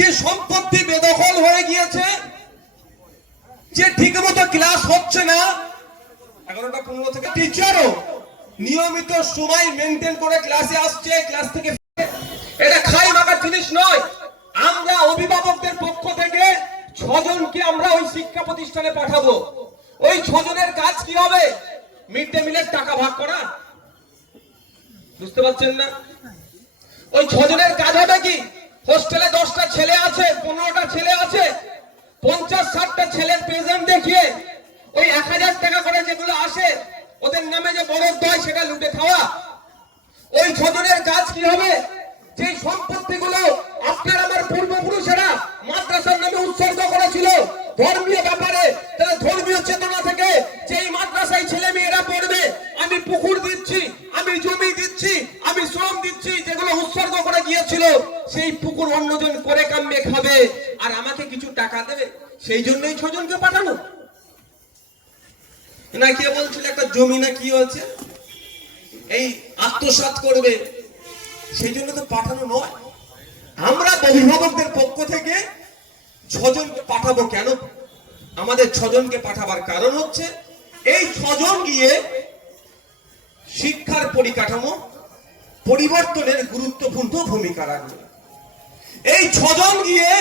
যে সম্পত্তি বেদখল হয়ে গিয়েছে, যে ঠিকমতো ক্লাস হচ্ছে না, এগারোটা পনেরো থেকে টিচারও নিয়মিত সময় মেনটেন করে ক্লাসে আসছে ক্লাস থেকে এটা খাই মাখার জিনিস নয়। আমরা অভিভাবকদের পক্ষ থেকে ছজনকে আমরা ওই শিক্ষা প্রতিষ্ঠানে পাঠাবো। ওই ছজনের কাজ কি হবে? মিড ডে মিলের টাকা ভাগ করা? বুঝতে পারছেন না? ওই ছজনের কাজ হবে কি? হোস্টেলে দশটা ছেলে আছে, পনেরোটা ছেলে আছে, পঞ্চাশ ষাটটা ছেলের প্রেজেন্ট দেখিয়ে ওই এক হাজার টাকা করে যেগুলো আসে, ওদের নামে যে বরাদ্দ হয় সেটা লুটে খাওয়া। ওই ছজনের কাজ কি হবে? যে সম্পত্তিগুলো আপনার আমার পূর্বপুরুষেরা মাদ্রাসার নামে উৎসর্গ করেছিল, ধর্মীয় ব্যাপারে, তারা ধর্মীয় চেতনা থেকে যে এই মাদ্রাসায় ছেলে মেয়েরা পড়বে, আমি পুকুর দিচ্ছি পুকুর অন্যজন করে কামবে খাবে আর আমাকে কিছু টাকা দেবে, সেই জন্যই ছজনকে পাঠানো। না কে বলছিল, একটা জমি না কি হয়েছে এই আত্মসাৎ করবে। সেই জন্য তো পাঠানো নয়। আমরা অভিভাবকদের পক্ষ থেকে ছজনকে পাঠাবো কেন? আমাদের ছজনকে পাঠাবার কারণ হচ্ছে, এই ছজন গিয়ে শিক্ষার পরিকাঠামো পরিবর্তনের গুরুত্বপূর্ণ ভূমিকা রাখবে। এই ছজন গিয়ে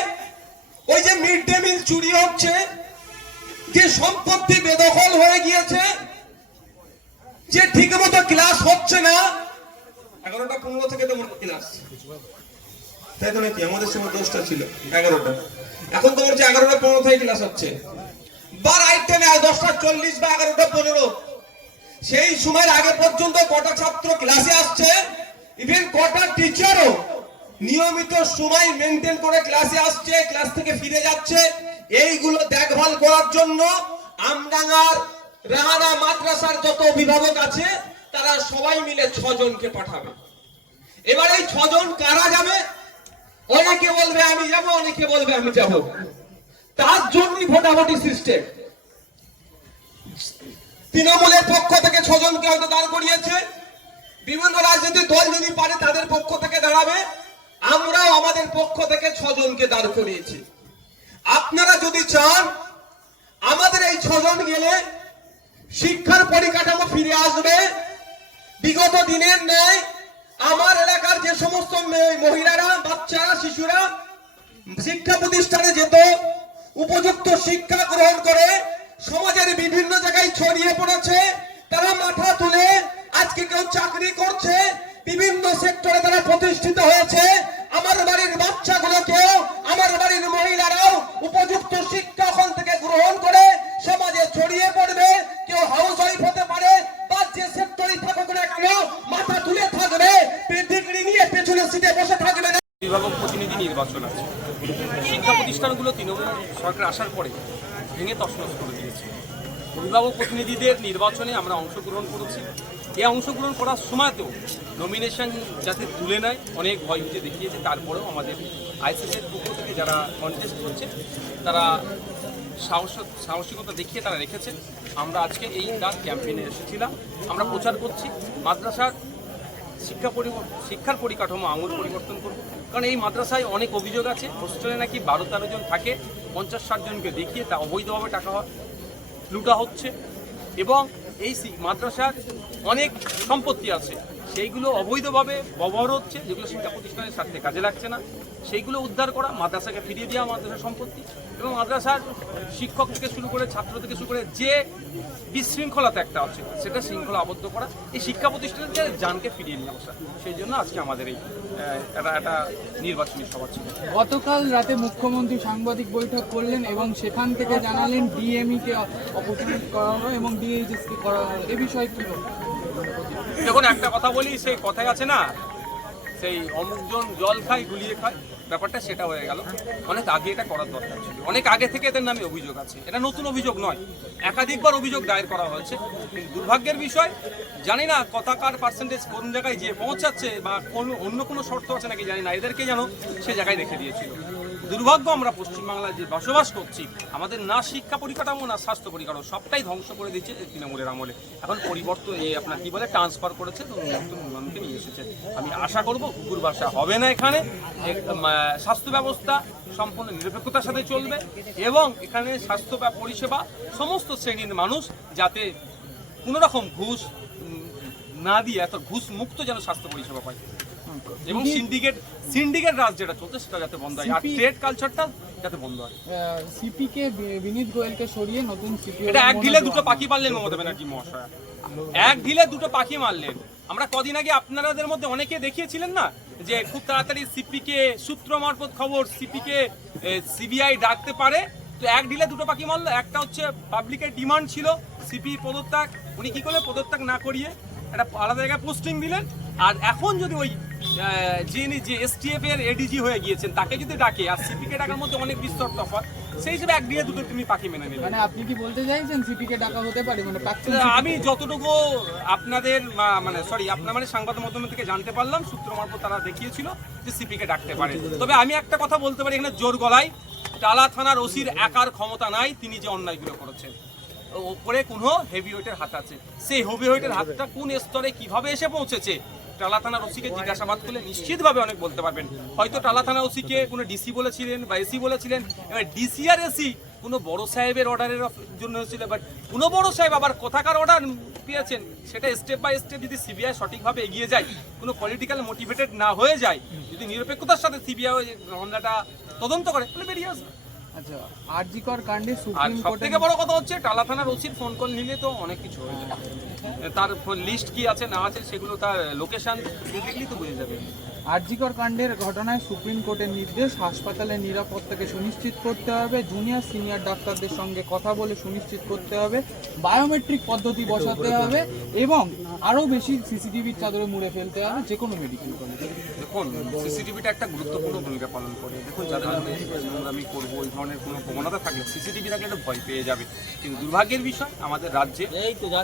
ওই যে মিড ডে মিল চুরি হচ্ছে, যে সম্পত্তি বেদখল হয়ে গিয়েছে, যে ঠিকমতো ক্লাস হচ্ছে না। এগারোটা, পনেরো থেকে তো ক্লাস। তাই তো নাকি? আমাদের সময় দশটা ছিল, এগারোটা। এখন তো বলছে এগারোটা, পনেরো থেকে ক্লাস হচ্ছে। বা রাইট টাইমে দশটা, চল্লিশ বা এগারোটা, পনেরো। সেই সময়ের আগে পর্যন্ত কটা ছাত্র ক্লাসে আসছে? ইভেন কটা টিচারও নিয়মিত সময় মেনটেন করে ক্লাসে আসছে ক্লাস থেকে ফিরে যাচ্ছে। এইগুলো দেখভাল করার জন্য আমডাঙ্গার, রাহানা মাদ্রাসার যত অভিভাবক আছে, তারা সবাই মিলে ছজনকে পাঠাবে। এবার এই ছজন কারা যাবে? অনেকে বলবে, আমি যাব অনেকে বলবে, আমি যাব তার জন্যই ভোটাভুটি সিস্টেম তৃণমূলের পক্ষ থেকে ছজনকে হয়তো দাঁড় করিয়েছে। বিভিন্ন রাজনৈতিক দল যদি পারে, তাদের পক্ষ থেকে দাঁড়াবে। আমরাও আমাদের পক্ষ থেকে ছজনকে দাঁড় করিয়েছি। আপনারা যদি চান, আমাদের এই ছজন গেলে শিক্ষার পরিকাঠামো ফিরে আসবে। বিগত দিনের ন্যায় আমার এলাকার যে সমস্ত মহিলারা, বাচ্চারা, শিশুরা শিক্ষা প্রতিষ্ঠানে যেত, উপযুক্ত শিক্ষা গ্রহণ করে সমাজের বিভিন্ন জায়গায় ছড়িয়ে পড়েছে, তারা মাথা তুলে আজকে কেউ চাকরি করছে বিভিন্ন সেক্টরে তারা প্রতিষ্ঠিত হয়েছে। আমার বাড়ির বাচ্চাগুলোকেও, আমার বাড়ির মহিলারাও উপযুক্ত শিক্ষা ওখান থেকে গ্রহণ করে সমাজে ছড়িয়ে পড়বে। কেউ হাউস ওয়াইফ হতে পারে যে সেক্টরই থাকুক না কেন, মাথা তুলে থাকবে ডিগ্রি নিয়ে পেছনে সিটে বসে থাকবে না। অভিভাবক প্রতিনিধি নির্বাচন আছে। শিক্ষা প্রতিষ্ঠানগুলো তৃণমূল সরকার আসার পরে ভেঙে তছনছ করে দিয়েছে। অভিভাবক প্রতিনিধিদের নির্বাচনে আমরা অংশগ্রহণ করেছি। এই অংশগ্রহণ করার সময়তেও নমিনেশন যাতে তুলে নেয়, অনেক ভয় ভুজে দেখিয়েছে। তারপরেও আমাদের আইসিসির পক্ষ থেকে যারা কন্টেস্ট করছে, তারা সাহস, সাহসিকতা দেখিয়ে তারা রেখেছে। আমরা আজকে এই তার ক্যাম্পেইনে এসেছিলাম। আমরা প্রচার করছি। মাদ্রাসার শিক্ষা শিক্ষার পরিকাঠামো আমূল পরিবর্তন করব। কারণ এই মাদ্রাসায় অনেক অভিযোগ আছে। হোস্টেলে নাকি বারো তেরো জন থাকে, পঞ্চাশ ষাট জনকে দেখিয়ে তা অবৈধভাবে টাকা লুটা হচ্ছে। এবং এই মাদ্রাসার অনেক সম্পত্তি আছে। সেইগুলো অবৈধভাবে ব্যবহার হচ্ছে, যেগুলো শিক্ষা প্রতিষ্ঠানের স্বার্থে কাজে লাগছে না। সেইগুলো উদ্ধার করা, মাদ্রাসাকে ফিরিয়ে দেওয়া মাদ্রাসার সম্পত্তি এবং মাদ্রাসার শিক্ষক থেকে শুরু করে ছাত্র থেকে শুরু করে যে বিশৃঙ্খলাতে একটা আছে সেটা শৃঙ্খলা আবদ্ধ করা, এই শিক্ষা প্রতিষ্ঠানের যে জানকে ফিরিয়ে নিয়ে আসা, সেই জন্য আজকে আমাদের এই একটা একটা নির্বাচনী সভা ছিল। গতকাল রাতে মুখ্যমন্ত্রী সাংবাদিক বৈঠক করলেন এবং সেখান থেকে জানালেন ডিএমইকে অপসারণ করা হলো এবং ডিএইচএস কে করা হলো এ বিষয়ে কি যখন একটা কথা বলি, সেই কথায় আছে না? সেই অমুকজন জল খায়, গুলিয়ে খায়। ব্যাপারটা সেটা হয়ে গেল। অনেক আগে এটা করার দরকার ছিল। অনেক আগে থেকে এদের নামে অভিযোগ আছে। এটা নতুন অভিযোগ নয়। একাধিকবার অভিযোগ দায়ের করা হয়েছে। দুর্ভাগ্যের বিষয়, জানি না কথাকার পার্সেন্টেজ কোন জায়গায় যে পৌঁছাচ্ছে বা কোন অন্য কোনো শর্ত আছে নাকি জানি না। এদেরকে যেন সে জায়গায় রেখে দিয়েছিল। দুর্ভাগ্য, আমরা পশ্চিমবাংলায় যে বসবাস করছি, আমাদের না শিক্ষা পরিকাঠামো, না স্বাস্থ্য পরিকাঠামো, সবটাই ধ্বংস করে দিচ্ছে তৃণমূলের আমলে। এখন পরিবর্তন, এই আপনার কী বলে ট্রান্সফার করেছে নতুন মানুষকে নিয়ে এসেছে। আমি আশা করব, কুকুর ভাষা হবে না এখানে স্বাস্থ্য ব্যবস্থা সম্পূর্ণ নিরপেক্ষতার সাথে চলবে, এবং এখানে স্বাস্থ্য পরিষেবা সমস্ত শ্রেণির মানুষ যাতে কোনো রকম ঘুষ না দিয়ে, এত ঘুষ মুক্ত যেন স্বাস্থ্য পরিষেবা পায়। এবং সিন্ডিকেট সিন্ডিকেট রাজ যেটা চলছে সেটা যাতে বন্ধ হয়। আর ট্রেড কালচারটা যাতে বন্ধ হয়। সিপি কে বিনীত গোয়েলকে সরিয়ে নতুন সিপি এটা এক ঢিলে দুটো পাখি পারলেন মমতা ব্যানার্জি মহাশয়। এক ঢিলে দুটো পাখি মারলেন। আমরা কদিন আগে আপনাদের মধ্যে অনেকে দেখিয়েছিলেন না যে খুব তাড়াতাড়ি সিপিকে সূত্র মারফত খবর সিপিকে সিবিআই ডাকতে পারে। তো এক ঢিলে দুটো পাখি মারলো। একটা হচ্ছে পাবলিকের ডিমান্ড ছিল সিপি পদত্যাগ। উনি কি করলেন? পদত্যাগ না করিয়ে একটা আলাদা জায়গায় পোস্টিং দিলেন। আর এখন যদি ওই যিনি যে এসটিএফ এর এডিজি হয়ে গিয়েছেন তাকে যদি ডাকে আর সিপিকে ডাকার মধ্যে অনেক বিস্তর তফাৎ সেই হিসেবে এক দিয়ে দুটো তুমি পাখি মেনে নিলে। মানে আপনি কি বলতে চাইছেন সিপি কে ডাকা হতে পারে? মানে আমি যতটুকু আপনাদের মানে সরি আপনার মানে সংবাদ মাধ্যম থেকে জানতে পারলাম সূত্র মারফত তারা দেখিয়েছিল যে সিপিকে ডাকতে পারে। তবে আমি একটা কথা বলতে পারি এখানে জোর গলায় টালা থানার ওসির একার ক্ষমতা নাই তিনি যে অন্যায়গুলো করেছেন। ওপরে কোনো হেভি ওয়েটের হাত আছে। সেই হেভি ওয়েটের হাতটা কোন স্তরে কীভাবে এসে পৌঁছেছে টালা থানার ওসিকে জিজ্ঞাসাবাদ করলে নিশ্চিতভাবে অনেক বলতে পারবেন। হয়তো টালা থানা ওসিকে কোনো ডিসি বলেছিলেন বা এসি বলেছিলেন এবার ডিসি আর এসি কোনো বড় সাহেবের অর্ডারের জন্য হয়েছিল বাট কোনো বড় সাহেব আবার কোথাকার অর্ডার পেয়েছেন সেটা স্টেপ বাই স্টেপ যদি সিবিআই সঠিকভাবে এগিয়ে যায় কোনো পলিটিক্যাল মোটিভেটেড না হয়ে যায় যদি নিরপেক্ষতার সাথে সিবিআই মামলাটা তদন্ত করে তাহলে বেরিয়ে আসবে। আচ্ছা আরজিকর কাণ্ডে সুপ্রিম সব কোর্টে থেকে বড় কথা হচ্ছে টালা থানার ওসির ফোন কল নিলে তো অনেক কিছু হয়ে যায়। তার লিস্ট কি আছে না আছে সেগুলো তার লোকেশন দেখলেই তো বুঝে যাবে। আরজিকর কাণ্ডের ঘটনায় সুপ্রিম কোর্টের নির্দেশ হাসপাতালের নিরাপত্তাকে সুনিশ্চিত করতে হবে জুনিয়র সিনিয়র ডাক্তারদের সঙ্গে কথা বলে সুনিশ্চিত করতে হবে বায়োমেট্রিক পদ্ধতি বসাতে হবে এবং আরও বেশি সিসিটিভির চাদরে মুড়ে ফেলতে হবে যে কোনো মেডিকেল কলেজে দেখুন সিসিটিভিটা একটা গুরুত্বপূর্ণ ভূমিকা পালন করে। দেখুন যাদের আমি করব এই ধরনের কোনো প্রবণতা থাকলে সিসিটিভি থাকলে একটা ভয় পেয়ে যাবে। কিন্তু দুর্ভাগ্যের বিষয় আমাদের রাজ্যে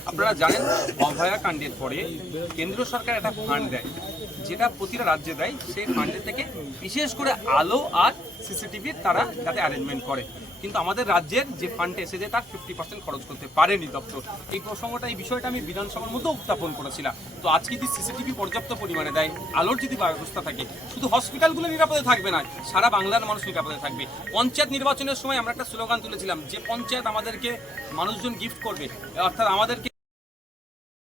আপনারা জানেন অভয়া কাণ্ডের পরে কেন্দ্র সরকার একটা ফান্ড দেয়, যেটা প্রতিটা রাজ্যে দেয়। সেই ফান্ডের থেকে বিশেষ করে আলো আর সিসিটিভির তারা যাতে অ্যারেঞ্জমেন্ট করে। কিন্তু আমাদের রাজ্যের যে ফান্ডে এসেছে, তার ফিফটি পার্সেন্ট খরচ করতে পারেনি দপ্তর। এই প্রসঙ্গটা, এই বিষয়টা আমি বিধানসভার মধ্যেও উত্থাপন করেছিলাম। তো আজকে যদি সিসিটিভি পর্যাপ্ত পরিমাণে দেয়, আলোর যদি ব্যবস্থা থাকে, শুধু হসপিটালগুলো নিরাপদে থাকবে না, সারা বাংলার মানুষ নিরাপদে থাকবে। পঞ্চায়েত নির্বাচনের সময় আমরা একটা স্লোগান তুলেছিলাম, যে পঞ্চায়েত আমাদেরকে মানুষজন গিফট করবে, অর্থাৎ আমাদেরকে